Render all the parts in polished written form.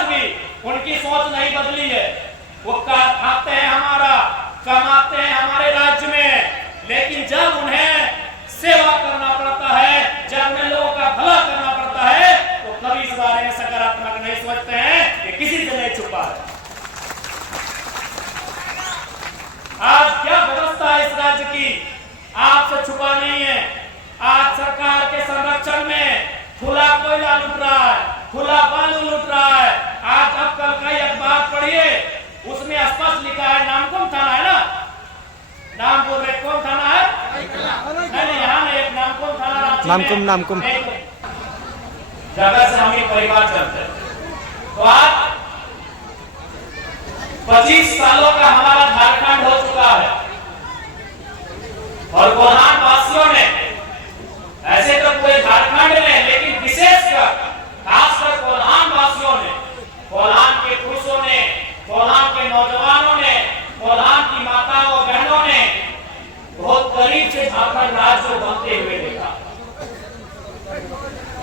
आज भी उनकी सोच नहीं बदली है। वो खाते हैं हमारा, कमाते हैं हमारे राज्य में, लेकिन जब उन्हें सेवा करना पड़ता है, जब उन्हें लोगों का भला करना पड़ता है, तो कभी इस बारे में सकारात्मक नहीं सोचते हैं कि किसी से नहीं छुपा है। आज क्या व्यवस्था है इस राज्य की, आपसे छुपा नहीं है। आज सरकार के संरक्षण में खुला कोयला लूट रहा है, खुला बालू लूट रहा है। आज अब कल का अखबार पढ़िए, उसमें स्पष्ट लिखा है, नामकुम थाना है ना, नामपुर में कौन थाना है? नहीं, यहाँ नहीं, एक नामकुम थाना, नामकुम जगह से हम परिवार चलते हैं। तो आज 25 सालों का हमारा झारखंड हो चुका है और कोल्हान वासियों ने, ऐसे तो पूरे झारखंड में, लेकिन विशेषकर खासकर कोल्हान वासियों ने, कोल्हान के पुरुषों ने, कोल्हान के नौजवानों ने, कोल्हान की माताओं और बहनों ने बहुत करीब से झारखंड राज्य को बनते हुए देखा।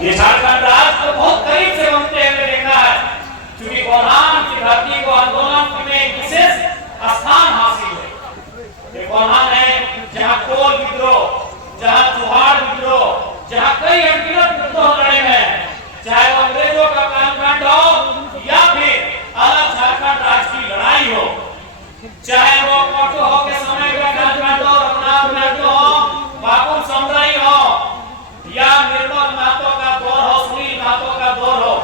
ये झारखंड राज्य को बहुत करीब से बनते हुए देखा है, क्योंकि कोल्हान की धरती को आंदोलन में विशेष स्थान हासिल है। ये कोल्हान है जहाँ कोल विद्रोह, जहाँ चुहाड़ विद्रोह, जहाँ कई अनगिनत विद्रोह लड़े हैं, चाहे वो अंग्रेजों का कालखंड हो या फिर अलग झारखंड राज्य की लड़ाई हो, चाहे वो कोटो हो के समय का कालखंड हो, रघुनाथ महतो हो, बाबू समराई हो, या निर्मल महतो का दौर हो, सुनील महतो का दौर हो,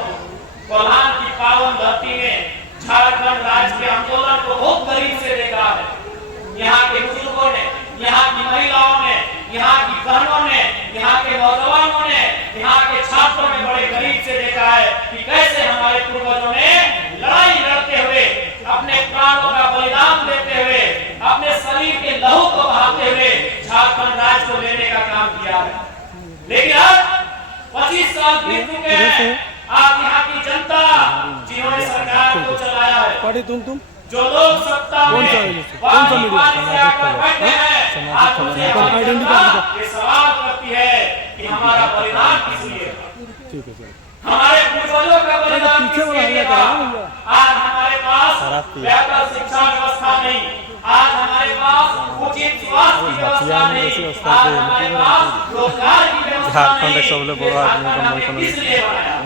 कोल्हान की पावन धरती में झारखंड राज्य के आंदोलन को बहुत करीब से देखा है। यहाँ के बुजुर्गों ने, यहाँ की महिलाओं ने, यहाँ की बहनों ने, यहाँ के नौजवानों ने, यहाँ के छात्रों ने बड़े करीब से देखा है कि कैसे हमारे पूर्वजों ने लड़ाई लड़ते हुए, अपने प्राणों का बलिदान देते हुए, अपने शरीर के लहू को बहाते हुए झारखंड राज्य को लेने का काम किया है। लेकिन आज 25 साल बीत चुके हैं, आज यहाँ की जनता जिन्होंने सरकार को चलाया है, तुम जो लोग सत्ता में आज उनसे ये सवाल करती है कि हमारा बलिदान किस लिए, हमारे पूर्वजों का बलिदान किस लिए था। आज हमारे पास बेहतर शिक्षा व्यवस्था नहीं, आज हमारे पास उचित स्वास्थ्य की व्यवस्था नहीं, आज हमारे पास रोजगार की व्यवस्था नहीं, इसलिए बनाया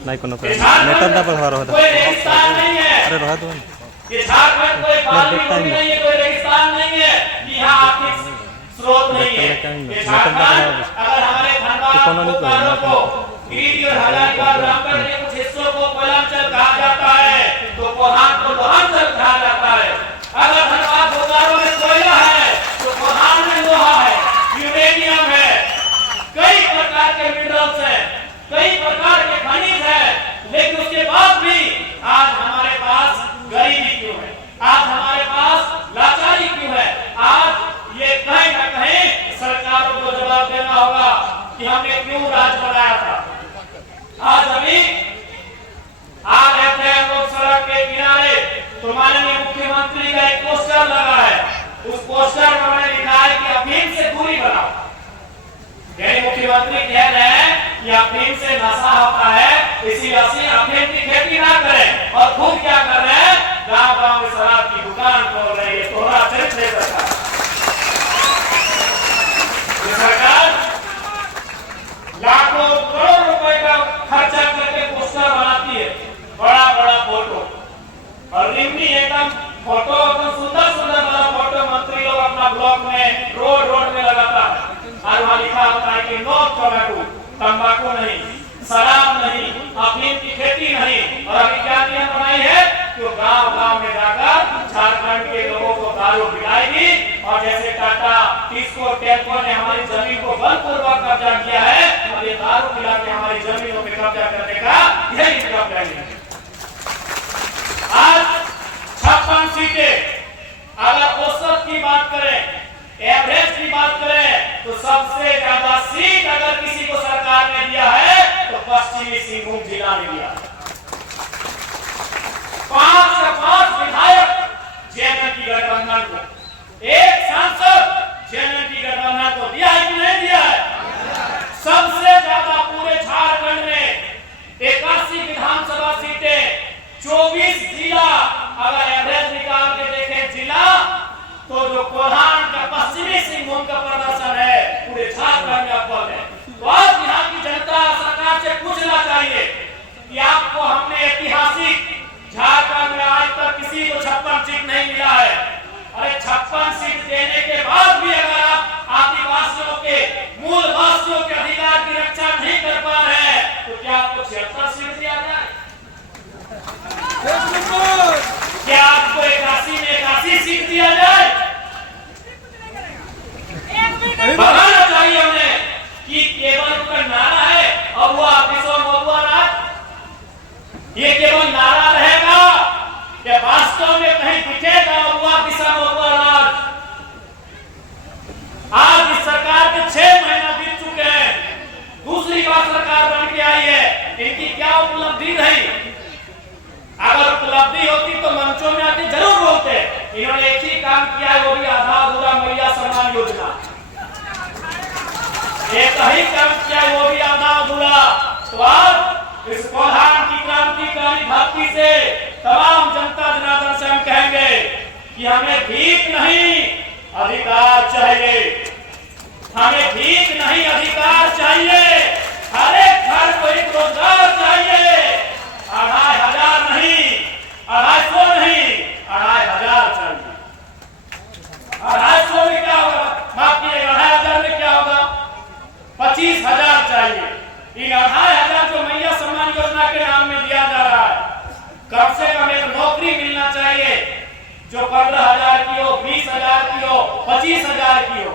नहीं कोनो नेता दा पर होता अरे रहा दो ये झारखंड कोई बालू नहीं है, कोई रेगिस्तान नहीं है, यहाँ आर्थिक स्रोत नहीं है। ये झारखंड अगर हमारे धनबाद को गिरिडीह और हजारीबाग ग्रामीण के कुछ हिस्सों को कोयलांचल कहा जाता है, तो कोल्हान को लोहांचल कहा जाता है। अगर धनबाद बोकारो में कोयला है तो कोल्हान में लोहा है, यूरेनियम है, कई प्रकार के मिनरल्स हैं, कई प्रकार के खनिज हैं, लेकिन उसके बाद भी आज हमारे पास गरीबी क्यों है, आज हमारे पास लाचारी क्यों है। आज ये कहीं ना कहीं सरकारों को जवाब देना होगा कि हमने क्यों राज बनाया था। आज अभी आ रहे थे हम लोग सड़क के किनारे, तो माननीय मुख्यमंत्री का एक पोस्टर लगा है, उस पोस्टर में उन्होंने लिखा है कि अफीम से दूरी बनाओ। यानी मुख्यमंत्री कह रहे हैं कि अफीम से नशा होता है, इसीलिए अफीम की खेती ना करें, और खुद क्या कर रहे हैं, गांव-गांव में शराब की दुकान खोल रही है। तोहरा चरित्र सरकार, ये सरकार लाखों करोड़ रुपए का खर्चा करके पोस्टर बनाती है, बड़ा बड़ा फोटो, और रिमनी एकदम फोटो एकदम सुंदर सुंदर वाला फोटो मंत्री लोग अपना ब्लॉक में रोड में लगाता है, और वहां लिखा होता है कि नो टोबैको, तंबाकू नहीं, शराब नहीं, अफीम की खेती नहीं। और अभी क्या नियम बनाई है कि गांव-गांव में जाकर झारखंड के लोगों को दारू पिलाएगी, और जैसे टाटा, टिस्को, टेल्को ने हमारी जमीन को बलपूर्वक कब्जा किया है, और ये दारू पिला के हमारी जमीनों पे कब्जा करने का यही इनका प्लान है। आज 56 सीटें, अगर औसत की बात करें, एवरेज की बात करें, तो सबसे ज्यादा सीट अगर किसी को सरकार ने दिया है तो पश्चिमी सिंहभूम जिला ने दिया। 5 से 5 विधायक जेएमएम गठबंधन को, एक सांसद जेएमएम गठबंधन को दिया है कि नहीं दिया है। सबसे ज्यादा पूरे झारखंड में 81 81 विधानसभा सीटें, 24 जिला, अगर एवरेज निकाल के देखें जिला, तो जो कोल्हान का पश्चिमी सिंहभूम का प्रदर्शन है पूरे झारखंड में अव्वल है। तो आज यहाँ की जनता सरकार से पूछना चाहिए कि आपको हमने ऐतिहासिक झारखंड में आज तक किसी को 56 सीट नहीं मिला है। अरे 56 सीट देने के बाद भी अगर आप आदिवासियों के, मूलवासियों के अधिकार की रक्षा नहीं कर पा रहे हैं, तो क्या आपको 76 सीट दिया जाए? क्या आपको 81 में 81 सीट दिया जाए? बताना चाहिए हमें कि केवल का नारा है अबुआ पिसो मबुआ राज, ये केवल नारा रहेगा या वास्तव में कहीं दिखेगा अबुआ पिसा मबुआ राज? आज इस सरकार के 6 महीना बीत चुके हैं, दूसरी बार सरकार बन के आई है, इनकी क्या उपलब्धि रही? अगर उपलब्धि होती तो मंचों में आके जरूर बोलते। इन्होंने एक ही काम किया है, वो भी आधा अधूरा मैया सम्मान योजना, एक ही काम किया, वो भी आधा अधूरा। तो आज इस कोल्हान की क्रांतिकारी भक्ति से तमाम जनता जनार्दन से हम कहेंगे कि हमें भीख नहीं अधिकार चाहिए, हमें भीख नहीं अधिकार चाहिए। हर एक घर को एक रोजगार चाहिए, 2500 नहीं, 250 नहीं, 2500 चाहिए। 250 में क्या होगा? माफ कीजिएगा, 2500 में क्या होगा? 25,000 चाहिए। इन 25,000 जो मैया सम्मान योजना के नाम में दिया जा रहा है, कम से कम एक नौकरी मिलना चाहिए जो 15,000 की हो, 20,000 की हो, 25,000 की हो।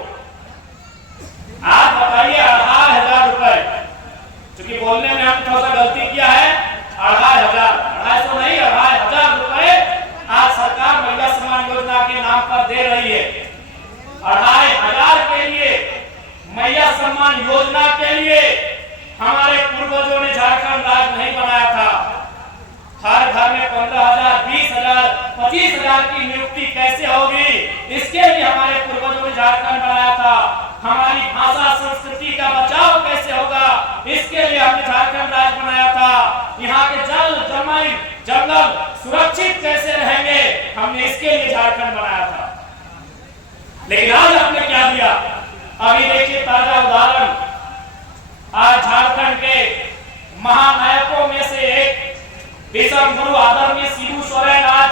आप बताइए 2,500 रुपए, क्योंकि बोलने में हम थोड़ा सा गलती किया है, 2,500, 250 नहीं, 2,500 रुपए आज सरकार मैया सम्मान योजना के नाम पर दे रही है। 2,500 के लिए, मैया सम्मान योजना के लिए हमारे पूर्वजों ने झारखंड राज्य नहीं बनाया था। हर घर में 15,000, 20,000, 25,000 की नियुक्ति कैसे होगी, इसके लिए हमारे पूर्वजों ने झारखंड बनाया था। हमारी भाषा संस्कृति का बचाव कैसे होगा, इसके लिए हमने झारखंड राज्य बनाया था। यहाँ के जल, जमीन, जंगल सुरक्षित कैसे रहेंगे, हमने इसके लिए झारखंड बनाया था। लेकिन आज आपने क्या दिया? अभी देखिए ताजा उदाहरण, आज झारखंड के महानायकों में से एक विश्व गुरु आदरणीय शिबू सोरेन आज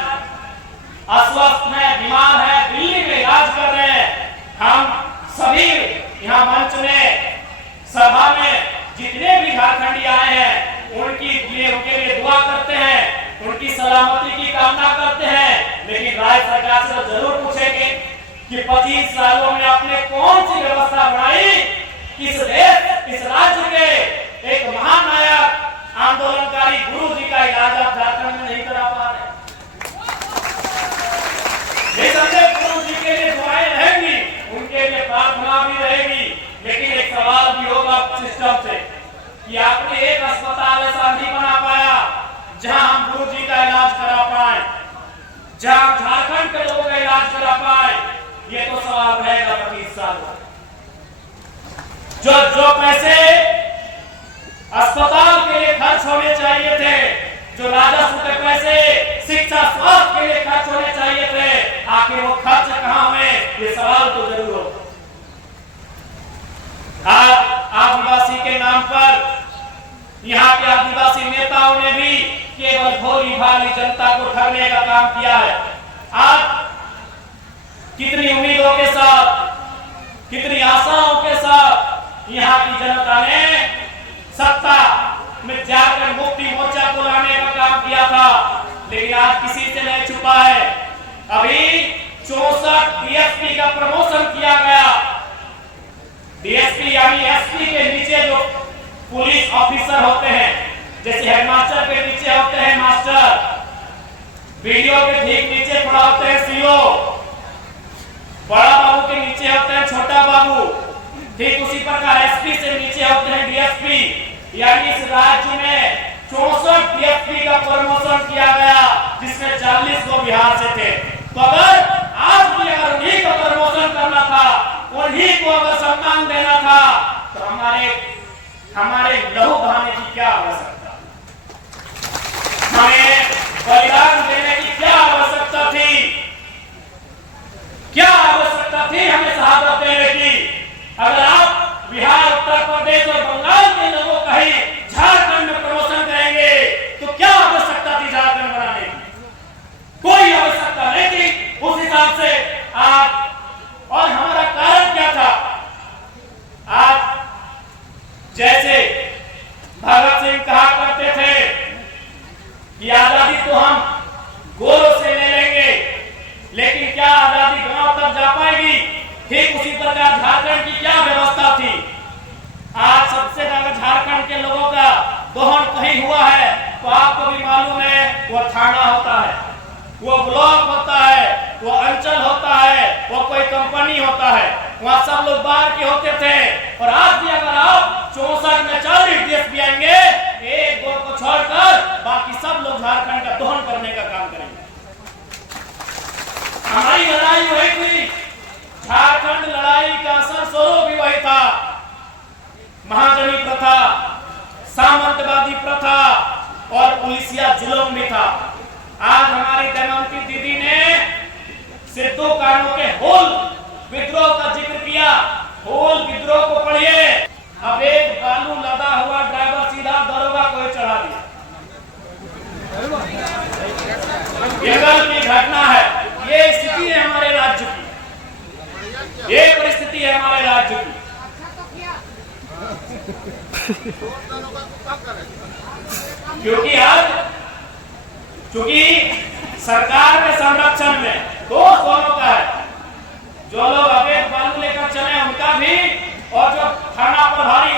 अस्वस्थ हैं, बीमार हैं, दिल्ली में इलाज कर रहे हैं। हम सभी यहाँ मंच में, सभा में जितने भी झारखंडी आए हैं, उनके लिए दुआ करते हैं, उनकी सलामती की कामना करते हैं। लेकिन राज्य सरकार से जरूर पूछेंगे कि 25 सालों में आपने कौन सी व्यवस्था बनाई, किस देश, किस राज्य के एक महानायक आंदोलनकारी गुरु जी का इलाज आप झारखंड में नहीं करा पा रहे? गुरु जी के लिए दुआएं रहेंगी, उनके लिए प्रार्थना भी रहेगी, लेकिन एक सवाल भी होगा सिस्टम से कि आपने एक अस्पताल ऐसा नहीं बना पाया जहां हम गुरु जी का इलाज करा पाए, जहां झारखंड के लोगों का इलाज करा पाए। ये तो सवाल रहेगा 25 साल। जो पैसे अस्पताल के लिए खर्च होने चाहिए थे, जो राजस्व के पैसे शिक्षा स्वास्थ्य के लिए खर्च होने चाहिए थे, आखिर वो खर्च कहां हुए, ये सवाल तो जरूर हो। आदिवासी के नाम पर यहाँ के आदिवासी नेताओं ने भी केवल भोली भाली जनता को ठगने का काम किया है। आज कितनी उम्मीदों के साथ, कितनी आशाओं के साथ यहाँ की जनता ने सत्ता में जाकर मुक्ति मोर्चा को लाने का काम किया था, लेकिन आज किसी से नहीं छुपा है। अभी 64 डीएसपी का प्रमोशन किया गया। डीएसपी यानी एसपी के नीचे जो पुलिस ऑफिसर होते हैं, जैसे हेडमास्टर के नीचे होते हैं मास्टर, वीडियो के ठीक नीचे थोड़ा होते हैं सीओ, बड़ा बाबू के नीचे होते हैं छोटा बाबू, ठीक उसी प्रकार एसपी से नीचे होते हैं डीएसपी। यानी इस राज्य में 64 डीएसपी का प्रमोशन किया गया, जिसमें 40 को बिहार से थे। तो अगर आज भी अगर उन्हीं को प्रमोशन करना था, उन्हीं को अगर सम्मान देना था, तो हमारे लहू बहाने की क्या आवश्यकता? हमें बलिदान देने की क्या आवश्यकता थी? क्या आवश्यकता थी हमें शहादत देने की? अगर आप बिहार, उत्तर प्रदेश और बंगाल के लोगों का ही झारखंड में प्रमोशन करेंगे तो क्या आवश्यकता थी झारखंड बनाने की? कोई आवश्यकता नहीं थी। उस हिसाब से आप, और हमारा कारण क्या था? आप जैसे भगत सिंह कहा करते थे कि आजादी तो हम गोरों से ले लेंगे, लेकिन क्या आजादी गांव तक जा पाएगी? ठीक उसी प्रकार झारखंड की क्या व्यवस्था थी? आज सबसे ज्यादा झारखंड के लोगों का दोहन कहीं हुआ है तो आपको भी मालूम है, वो थाना होता है, वो ब्लॉक होता है, वो अंचल होता है, वो कोई कंपनी होता है। वहां सब लोग बाहर के होते थे। और आज भी अगर आप 64 में 40 देश भी आएंगे, एक दो को छोड़कर बाकी सब लोग झारखंड का दोहन करने का काम करेंगे। हमारी लड़ाई वही थी। झारखंड लड़ाई का असल स्वरूप भी वही था। महाजनी प्रथा, सामंतवादी प्रथा और पुलिसिया जुल्म भी था। आज हमारी दमयंती दीदी ने सिद्धू कानू के होल विद्रोह का जिक्र किया। होल विद्रोह को पढ़िए। अब एक बालू लदा हुआ ड्राइवर सीधा दरोगा को चढ़ा दिया। ये कल की घटना है। ये स्थिति है हमारे राज्य की, ये परिस्थिति है हमारे राज्य की। क्योंकि आज चूंकि सरकार के संरक्षण में दोनों का है। जो लोग अवैध बालू लेकर चले उनका भी, और जो थाना प्रभारी